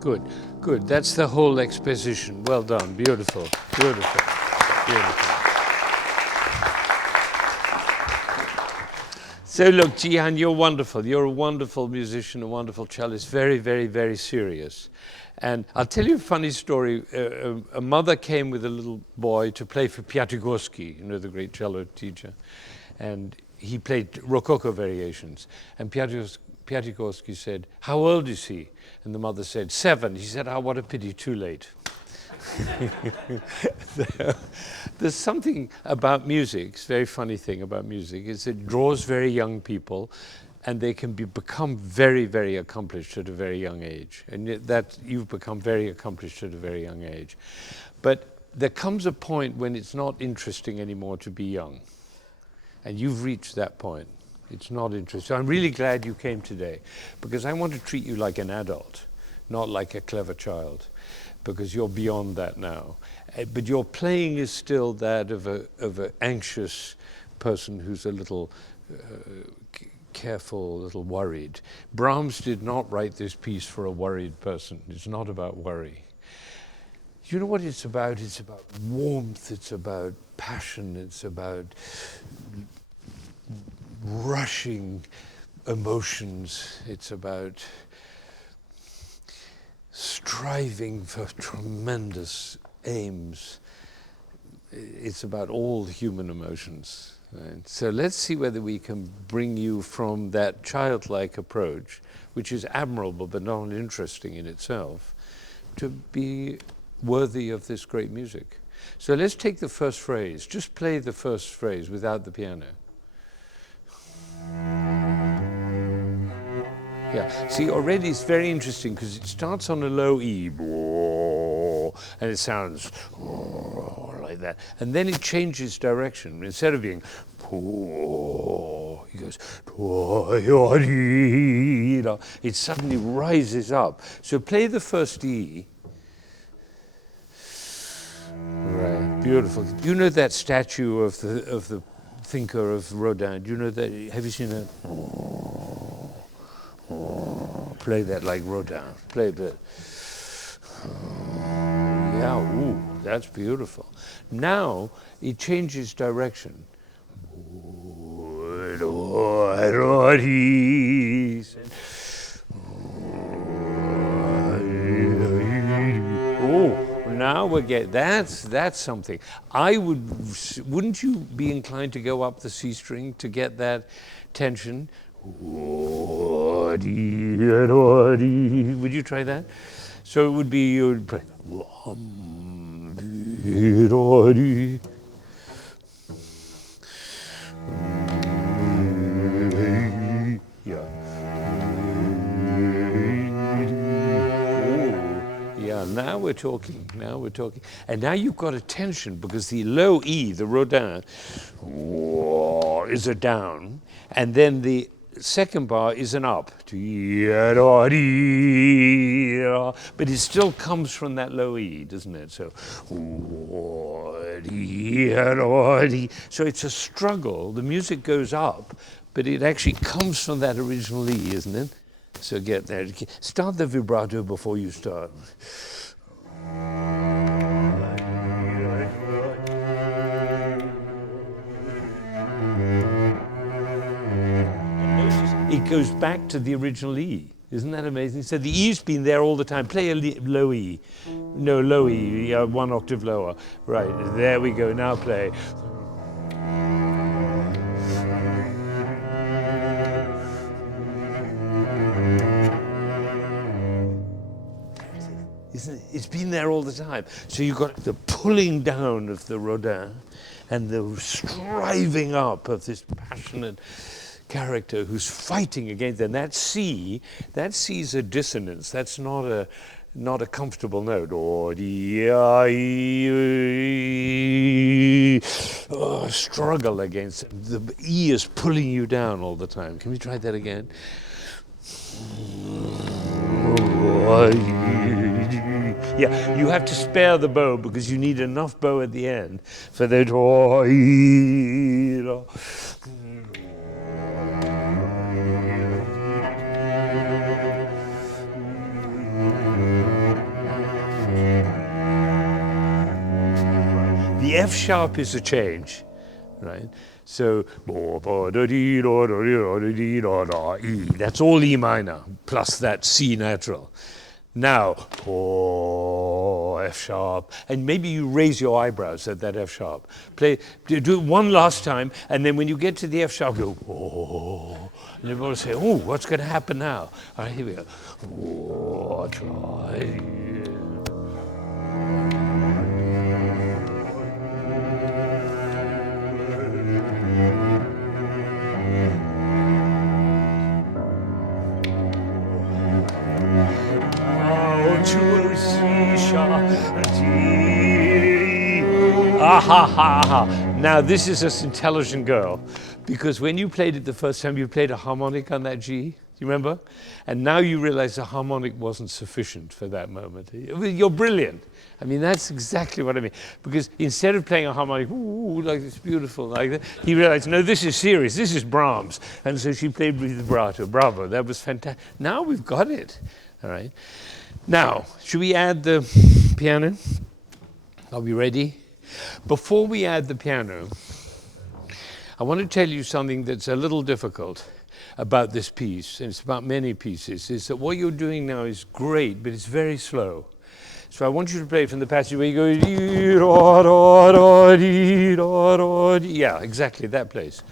Good, good. That's the whole exposition. Well done. Beautiful, beautiful, beautiful. So look, Yihang, you're wonderful. You're a wonderful musician, a wonderful cellist, very, very, very serious. And I'll tell you a funny story. A mother came with a little boy to play for Piatigorsky, you know, the great cello teacher. And he played Rococo variations. And Piatigorsky said, "How old is he?" And the mother said, 7. He said, "Oh, what a pity, too late." There's something about music, it's a very funny thing about music, is it draws very young people and they can become very, very accomplished at a very young age. And that you've become very accomplished at a very young age. But there comes a point when it's not interesting anymore to be young. And you've reached that point. It's not interesting. I'm really glad you came today because I want to treat you like an adult, not like a clever child, because you're beyond that now. But your playing is still that of an anxious person who's a little careful, a little worried. Brahms did not write this piece for a worried person. It's not about worry. You know what it's about? It's about warmth, it's about passion, it's about rushing emotions, it's about striving for tremendous aims. It's about all human emotions. Right? So let's see whether we can bring you from that childlike approach, which is admirable but not interesting in itself, to be worthy of this great music. So let's take the first phrase. Just play the first phrase without the piano. Yeah, see, already it's very interesting because it starts on a low E, and it sounds like that. And then it changes direction. Instead of being, he goes, it suddenly rises up. So play the first E. Right, beautiful. Do you know that statue of the thinker of Rodin? Do you know that? Have you seen that? Play that like Rodin. Play that. Yeah, ooh, that's beautiful. Now it changes direction. Oh, now we get that's something. Wouldn't you be inclined to go up the C string to get that tension? Would you try that? So it would be, you would play. Yeah. Yeah, now we're talking, And now you've got a tension because the low E, the Rodin, is a down, and then the second bar is an up. But it still comes from that low E, doesn't it? So it's a struggle. The music goes up, but it actually comes from that original E, isn't it? So get there. Start the vibrato before you start. It goes back to the original E. Isn't that amazing? So the E's been there all the time. Play a low E. No, low E, 1 octave lower. Right, there we go. Now play. It's been there all the time. So you've got the pulling down of the Rodin and the striving up of this passionate character who's fighting against it. And that C is a dissonance. That's not a comfortable note. Struggle against it. The E is pulling you down all the time. Can we try that again? Yeah, you have to spare the bow because you need enough bow at the end for the. The F sharp is a change, right? So, E, that's all E minor, plus that C natural. Now, F sharp, and maybe you raise your eyebrows at that F sharp. Do it one last time, and then when you get to the F sharp, go, oh, and everyone will say, oh, what's going to happen now? All right, here we go. Oh, try. Now this is this intelligent girl, because when you played it the first time, you played a harmonic on that G. Do you remember? And now you realize the harmonic wasn't sufficient for that moment. You're brilliant. I mean, that's exactly what I mean. Because instead of playing a harmonic, ooh, like this beautiful, like that, he realized, no, this is serious. This is Brahms. And so she played with vibrato. Bravo. That was fantastic. Now we've got it. All right. Now, should we add the piano? Are we ready? Before we add the piano, I want to tell you something that's a little difficult about this piece, and it's about many pieces, is that what you're doing now is great, but it's very slow. So I want you to play from the passage where you go, yeah, exactly, that place.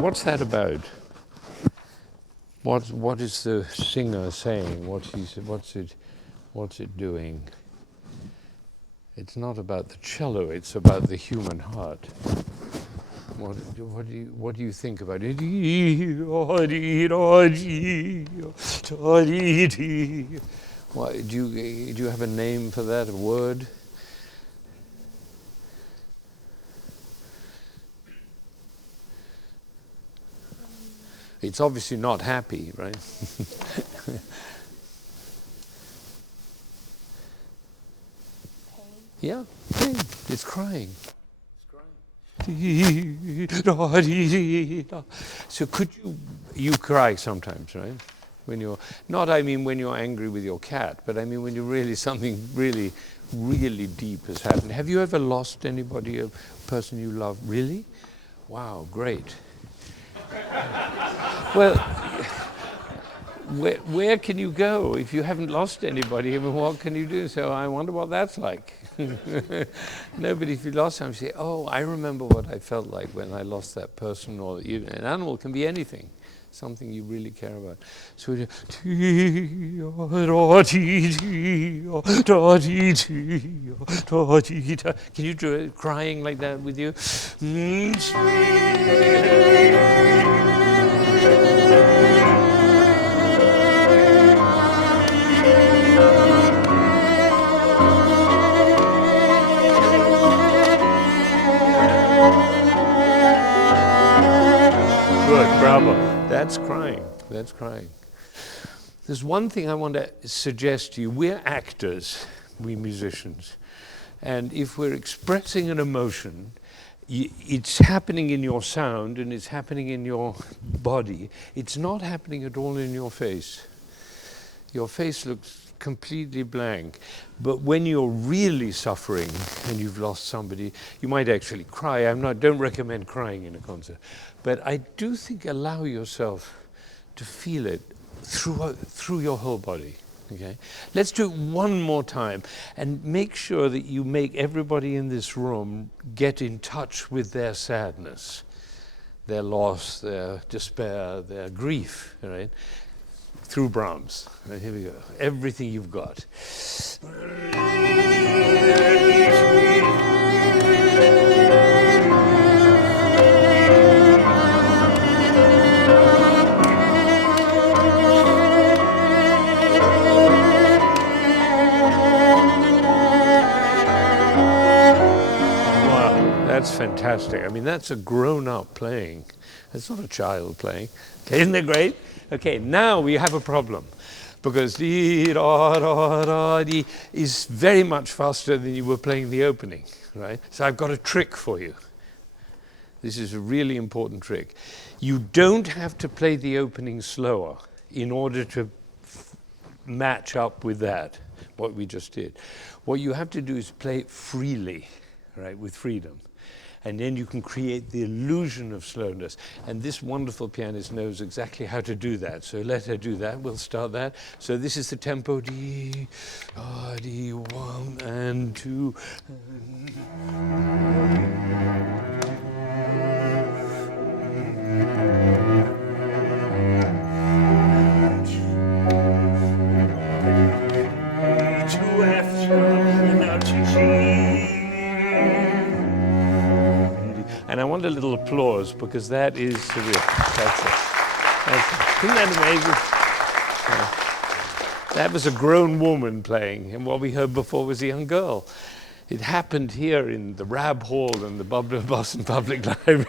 What's that about? What is the singer saying? What's it doing? It's not about the cello. It's about the human heart. What do you think about it? Do you have a name for that? A word? It's obviously not happy, right? Yeah, pain. It's crying. So could you cry sometimes, right? When you're, not I mean when you're angry with your cat, but I mean when you're really, something really, really deep has happened. Have you ever lost anybody, a person you love? Really? Wow, great. Well, where can you go if you haven't lost anybody? I mean, what can you do? So I wonder what that's like. No, but if you lost something, you say, oh, I remember what I felt like when I lost that person. Or an animal can be anything, something you really care about. So we do, can you do it crying like that with you? Good, bravo. That's crying. That's crying. There's one thing I want to suggest to you. We're actors, we musicians. And if we're expressing an emotion, it's happening in your sound and it's happening in your body. It's not happening at all in your face. Your face looks completely blank. But when you're really suffering and you've lost somebody, you might actually cry. Don't recommend crying in a concert. But I do think allow yourself to feel it through your whole body. Okay? Let's do it one more time and make sure that you make everybody in this room get in touch with their sadness, their loss, their despair, their grief, right? Through Brahms. Right, here we go. Everything you've got. That's fantastic. I mean, that's a grown-up playing. That's not a child playing. Okay, isn't that great? Okay, now we have a problem. Because dee da da da dee is very much faster than you were playing the opening, right? So I've got a trick for you. This is a really important trick. You don't have to play the opening slower in order to match up with that, what we just did. What you have to do is play it freely, right, with freedom. And then you can create the illusion of slowness. And this wonderful pianist knows exactly how to do that. So let her do that. We'll start that. So this is the tempo. D, D, 1 and 2. And I want a little applause because that is surreal. That's it. Isn't that amazing? Yeah. That was a grown woman playing, and what we heard before was a young girl. It happened here in the Rabb Hall in the Boston Public Library.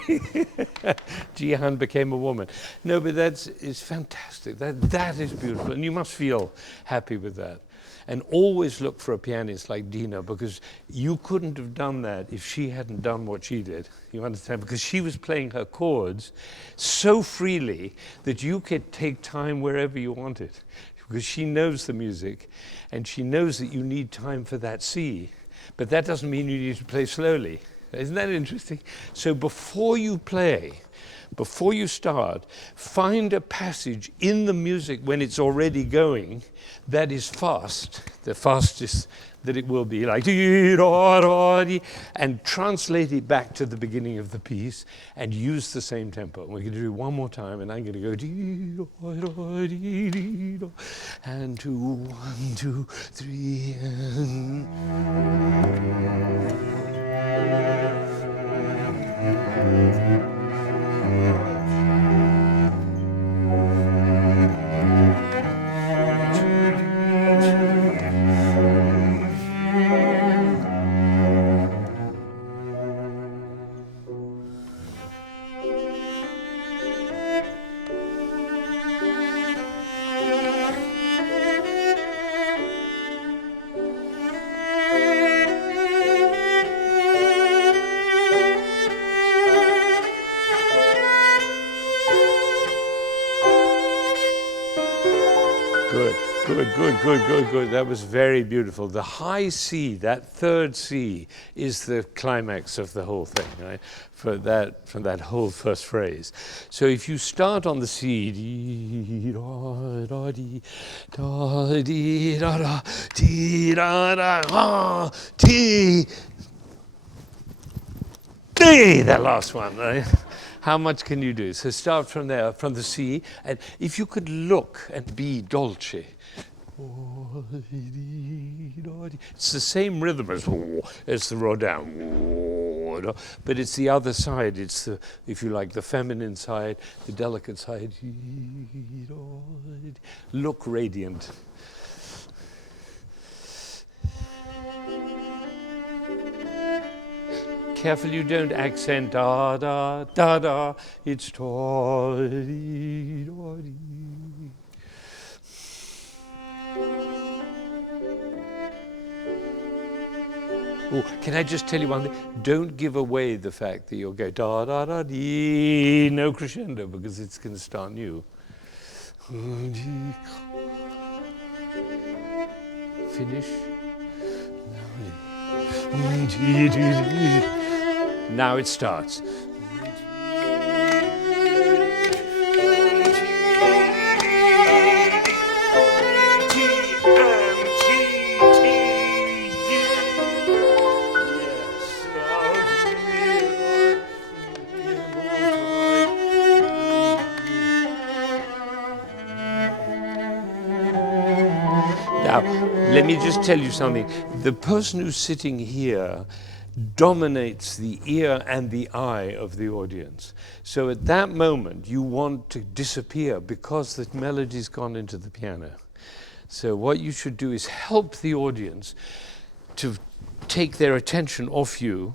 Yihang became a woman. No, but it's fantastic. That is beautiful, and you must feel happy with that. And always look for a pianist like Dina, because you couldn't have done that if she hadn't done what she did. You understand? Because she was playing her chords so freely that you could take time wherever you wanted. Because she knows the music, and she knows that you need time for that C. But that doesn't mean you need to play slowly. Isn't that interesting? So before you play, before you start, find a passage in the music when it's already going that is fast, the fastest that it will be, like and translate it back to the beginning of the piece and use the same tempo. We're going to do it one more time, and I'm going to go and 2, 1, 2, 3 and Good. That was very beautiful. The high C, that third C, is the climax of the whole thing, right? From that whole first phrase. So if you start on the C, dee, da, da, dee, da, dee, da, da, dee, da, da, ah, dee, dee, that last one, right? How much can you do? So start from there, from the C, and if you could look and be dolce. It's the same rhythm as the Rodin, but it's the other side. It's the, if you like, the feminine side, the delicate side. Look radiant. Careful you don't accent da da da da. It's da dee da dee. Oh, can I just tell you one thing? Don't give away the fact that you'll go da da da dee, no crescendo, because it's going to start new. Finish. Now it starts. Now, let me just tell you something. The person who's sitting here dominates the ear and the eye of the audience. So at that moment, you want to disappear because the melody's gone into the piano. So what you should do is help the audience to take their attention off you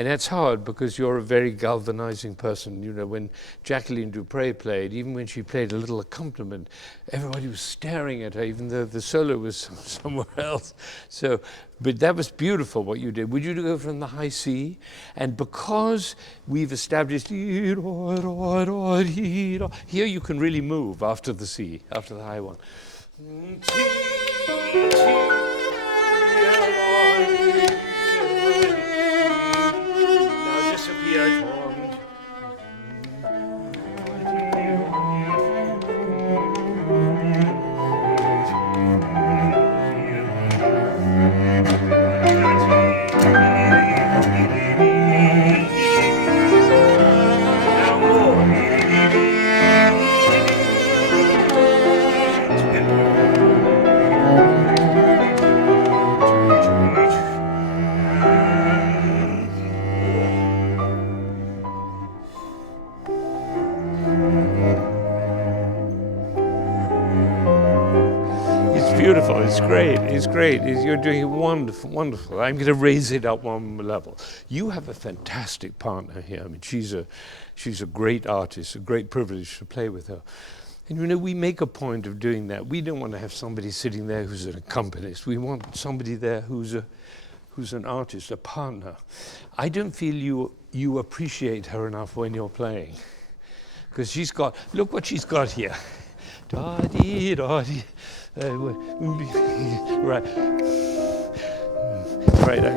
And that's hard because you're a very galvanizing person. You know, when Jacqueline Dupre played, even when she played a little accompaniment, everybody was staring at her, even though the solo was somewhere else. So, but that was beautiful what you did. Would you go from the high C? And because we've established here you can really move after the C, after the high one. Now disappear. Beautiful, it's great, it's great. You're doing it wonderful, wonderful. I'm going to raise it up one level. You have a fantastic partner here. I mean, she's a great artist, a great privilege to play with her. And you know, we make a point of doing that. We don't want to have somebody sitting there who's an accompanist. We want somebody there who's an artist, a partner. I don't feel you appreciate her enough when you're playing. Because look what she's got here. Da-dee, da-dee. Right,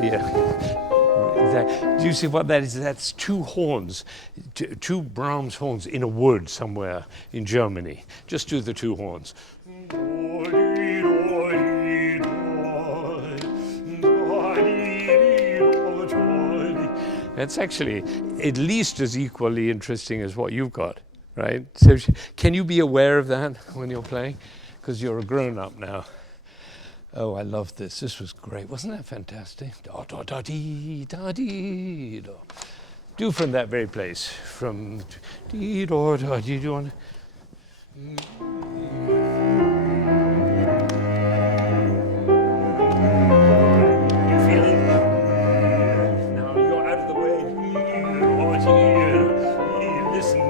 yeah. Do you see what that is? That's two horns, two Brahms horns in a wood somewhere in Germany. Just do the two horns. That's actually at least as equally interesting as what you've got, right? So can you be aware of that when you're playing? Because you're a grown-up now. Oh, I love this. This was great. Wasn't that fantastic? Da, da, da, dee, da, dee, da. Do from that very place. From dee, da, da, dee, do you want to? You feel it? Now you're out of the way. Listen.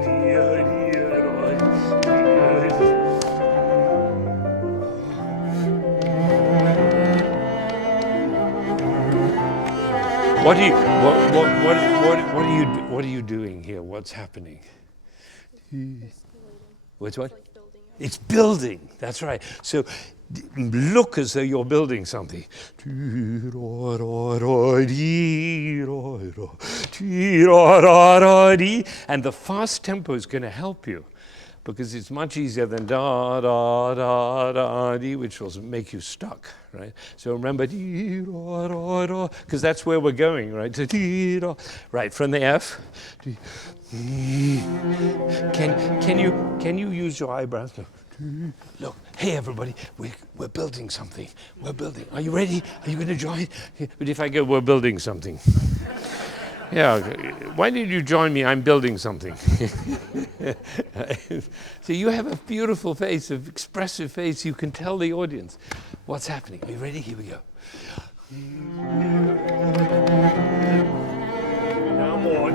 What are you doing here? What's happening? What's what? It's building. That's right. So look as though you're building something. And the fast tempo is going to help you, because it's much easier than da da da da dee, which will make you stuck, right? So remember dee da da da, because that's where we're going, right? Dee, da. Right, from the F. Dee, can you use your eyebrows? Look, hey everybody, we're building something. We're building. Are you ready? Are you going to join? But if I go, we're building something. Yeah, why did you join me? I'm building something. So you have a beautiful face, an expressive face. You can tell the audience what's happening. Are you ready? Here we go. Now more.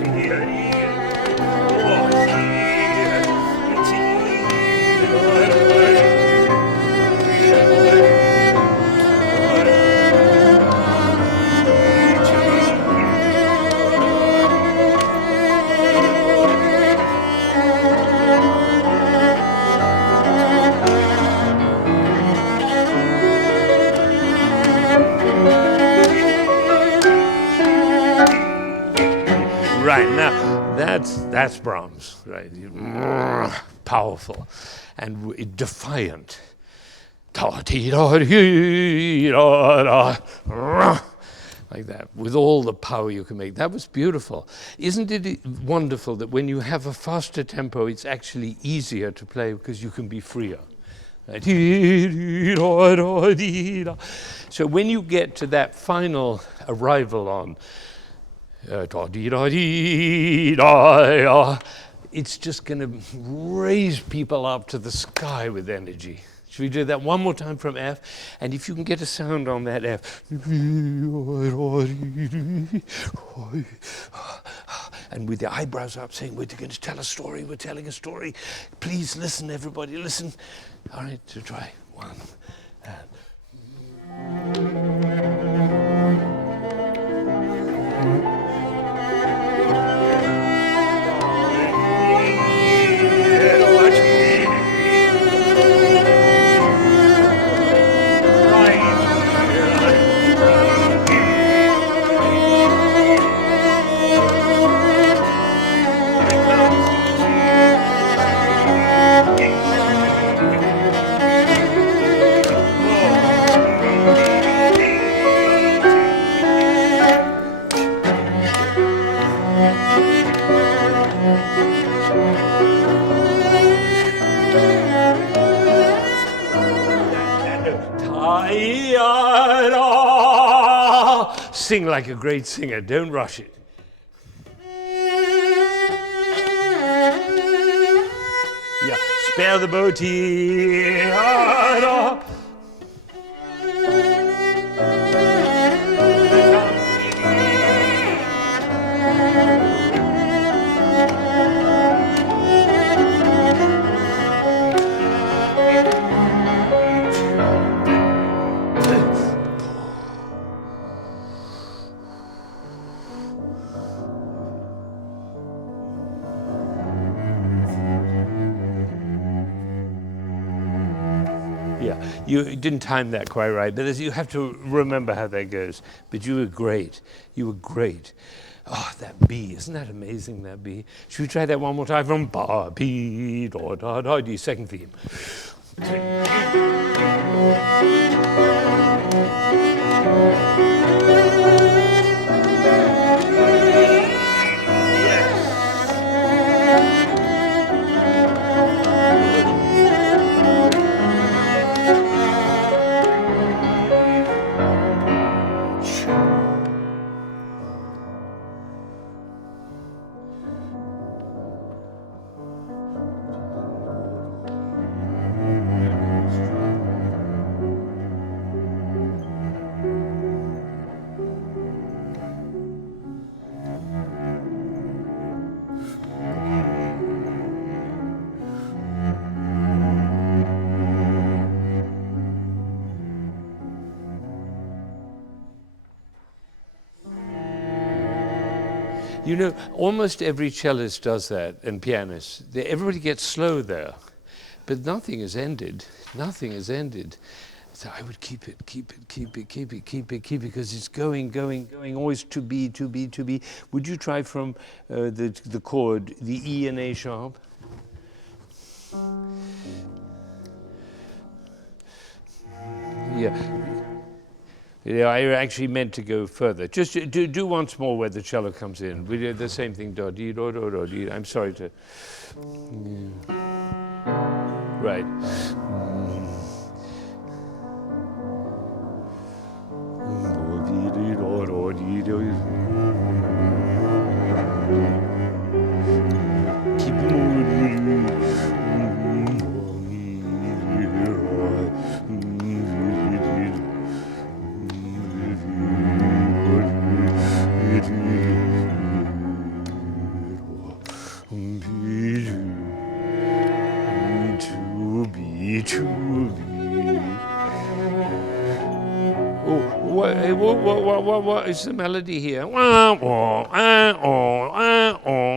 Right, now that's Brahms, right? Powerful and defiant. Like that, with all the power you can make. That was beautiful. Isn't it wonderful that when you have a faster tempo, it's actually easier to play because you can be freer? Right? So when you get to that final arrival on it's just going to raise people up to the sky with energy. Should we do that one more time from F? And if you can get a sound on that F. And with the eyebrows up, saying, we're going to tell a story, we're telling a story. Please listen, everybody, listen. All right, to try. One. Sing like a great singer, don't rush it. Yeah, spare the booty. Yeah, you didn't time that quite right, but you have to remember how that goes. But you were great. You were great. Oh, that B, isn't that amazing, that B? Should we try that one more time from ba, B, da, da, da, D, second theme. You know, almost every cellist does that, and pianist. Everybody gets slow there, but nothing is ended. Nothing is ended. So I would keep it, because it's going, always to be. Would you try from the chord, the E and A sharp? Yeah. Yeah, I actually meant to go further. Just do once more where the cello comes in. We did the same thing. Do, dee, do, do, do, dee. I'm sorry to. Right. Keep moving. What is the melody here?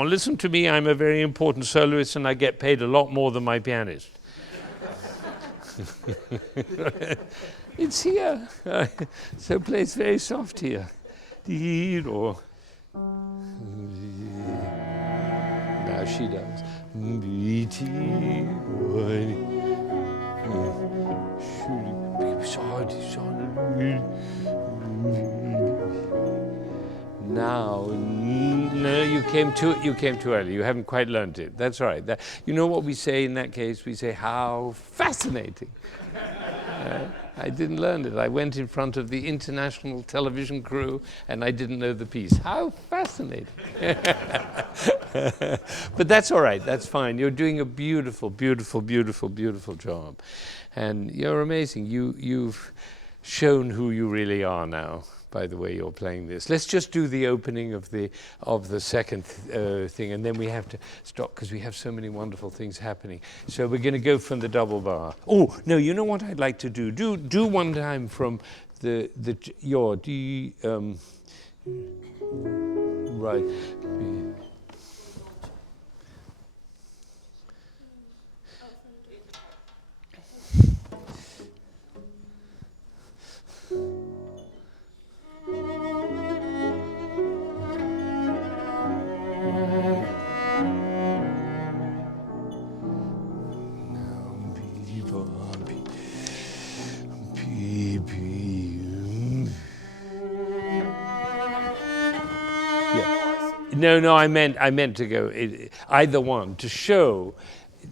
Listen to me, I'm a very important soloist and I get paid a lot more than my pianist. It's here. So it plays very soft here. Now she does. Now, no, you came too early. You haven't quite learned it. That's all right. You know what we say in that case? We say, how fascinating. I didn't learn it. I went in front of the international television crew and I didn't know the piece. How fascinating. But that's all right. That's fine. You're doing a beautiful, beautiful, beautiful, beautiful job. And you're amazing. You've shown who you really are now by the way you're playing this. Let's just do the opening of the second thing, and then we have to stop because we have so many wonderful things happening. So we're going to go from the double bar. Oh, no, you know what I'd like to do? Do one time from your D, right. No, I meant to go either one to show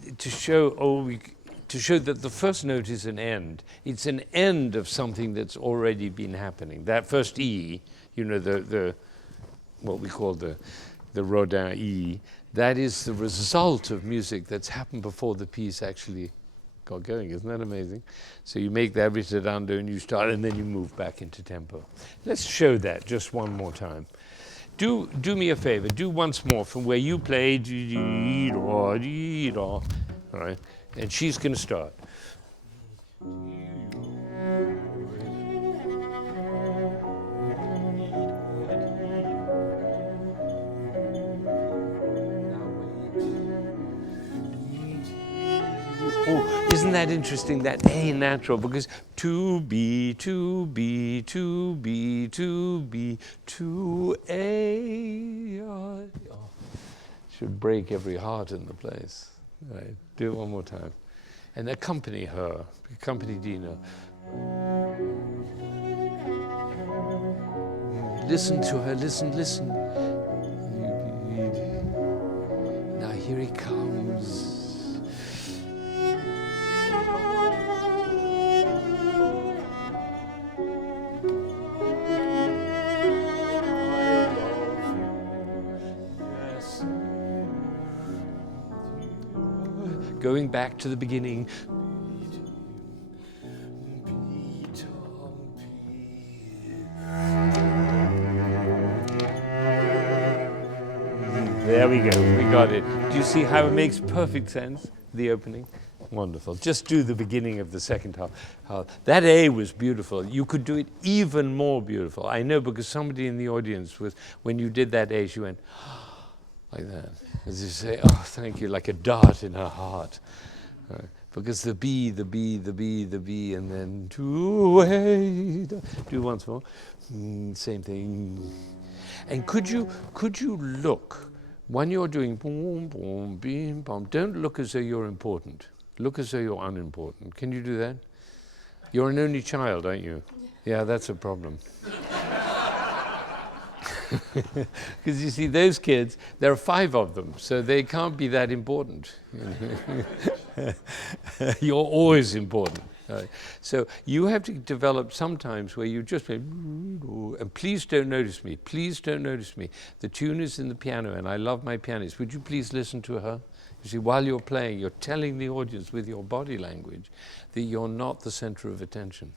that the first note is an end. It's an end of something that's already been happening. That first E, you know, the what we call the Rodin E, that is the result of music that's happened before the piece actually got going. Isn't that amazing? So you make that ritardando and you start, and then you move back into tempo. Let's show that just one more time. Do me a favor, do once more from where you played, all right? And she's going to start. Oh, isn't that interesting, that A natural, because to B, to B, to B, to B, to A. Oh, should break every heart in the place. Right, do it one more time. And accompany her, accompany Dina. Listen to her, listen. Now here he comes. Going back to the beginning. There we go, we got it. Do you see how it makes perfect sense, the opening? Wonderful. Just do the beginning of the second half. That A was beautiful. You could do it even more beautiful. I know, because somebody in the audience was, when you did that A, she went, like that. As you say, oh, thank you, like a dart in her heart. Because the B, and then two, A. Do once more. Same thing. And could you look, when you're doing boom, boom, bim, bum, don't look as though you're important. Look as though you're unimportant. Can you do that? You're an only child, aren't you? Yeah, that's a problem. Because you see, those kids, there are 5 of them, so they can't be that important. You're always important. Right? So you have to develop sometimes where you just play, and please don't notice me. Please don't notice me. The tune is in the piano, and I love my pianist. Would you please listen to her? You see, while you're playing, you're telling the audience with your body language that you're not the center of attention.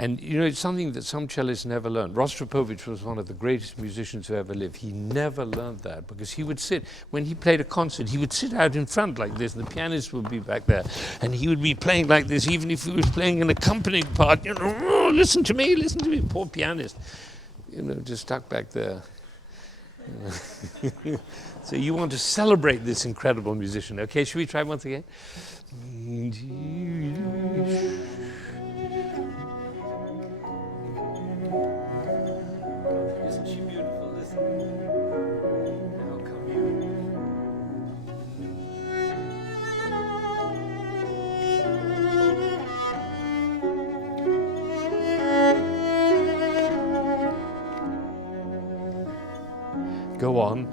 And you know, it's something that some cellists never learned. Rostropovich was one of the greatest musicians who ever lived. He never learned that, because he would sit, when he played a concert, he would sit out in front like this, and the pianist would be back there, and he would be playing like this, even if he was playing an accompanying part. You know, oh, listen to me, poor pianist. You know, just stuck back there. So you want to celebrate this incredible musician. Okay, should we try once again? Isn't she beautiful? Listen. Now come you. Go on.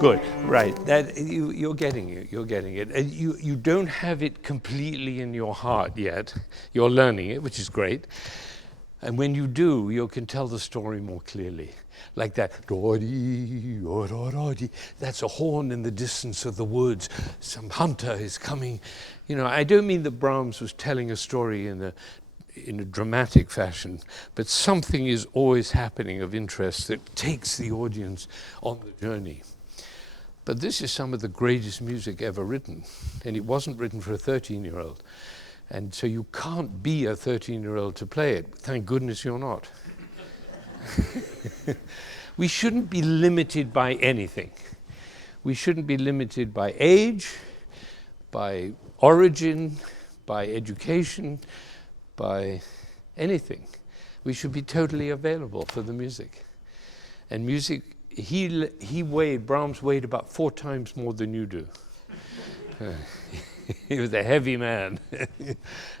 Good, right. That you're getting it. You're getting it. And you don't have it completely in your heart yet. You're learning it, which is great. And when you do, you can tell the story more clearly. Like that, that's a horn in the distance of the woods. Some hunter is coming. You know, I don't mean that Brahms was telling a story in a dramatic fashion, but something is always happening of interest that takes the audience on the journey. But this is some of the greatest music ever written, and it wasn't written for a 13-year-old. And so you can't be a 13-year-old to play it. Thank goodness you're not. We shouldn't be limited by anything. We shouldn't be limited by age, by origin, by education, by anything. We should be totally available for the music. And music, Brahms weighed about 4 times more than you do. He was a heavy man.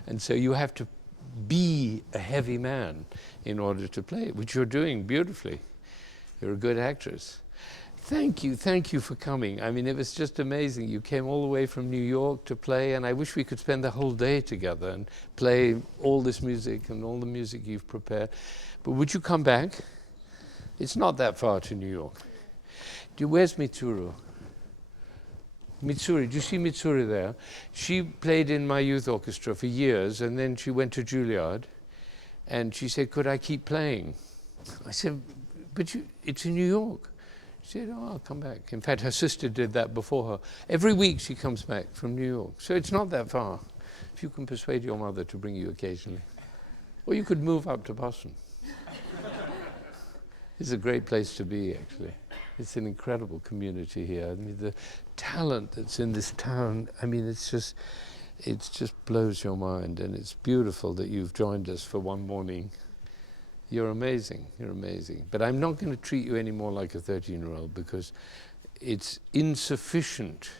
And so you have to be a heavy man in order to play it, which you're doing beautifully. You're a good actress. Thank you for coming. I mean, it was just amazing. You came all the way from New York to play, and I wish we could spend the whole day together and play all this music and all the music you've prepared. But would you come back? It's not that far to New York. Where's Mitsuru? Mitsuri, do you see Mitsuri there? She played in my youth orchestra for years, and then she went to Juilliard, and she said, could I keep playing? I said, but it's in New York. She said, oh, I'll come back. In fact, her sister did that before her. Every week she comes back from New York, so it's not that far. If you can persuade your mother to bring you occasionally. Or you could move up to Boston. It's a great place to be, actually. It's an incredible community here. I mean, the talent that's in this town, I mean, it just blows your mind, and it's beautiful that you've joined us for one morning. You're amazing, you're amazing. But I'm not going to treat you any more like a 13-year-old, because it's insufficient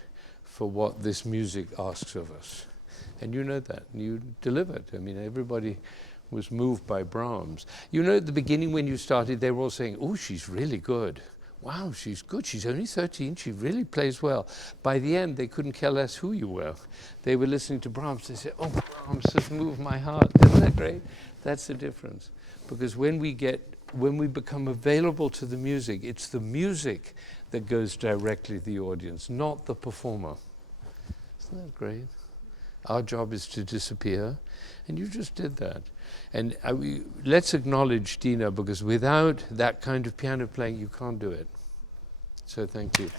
for what this music asks of us. And you know that, and you delivered. I mean, everybody was moved by Brahms. You know, at the beginning when you started, they were all saying, oh, she's really good. Wow, she's good. She's only 13. She really plays well. By the end, they couldn't care less who you were. They were listening to Brahms. They said, oh, Brahms has moved my heart. Isn't that great? That's the difference. Because when we become available to the music, it's the music that goes directly to the audience, not the performer. Isn't that great? Our job is to disappear, and you just did that. And let's acknowledge Dina, because without that kind of piano playing, you can't do it. So thank you.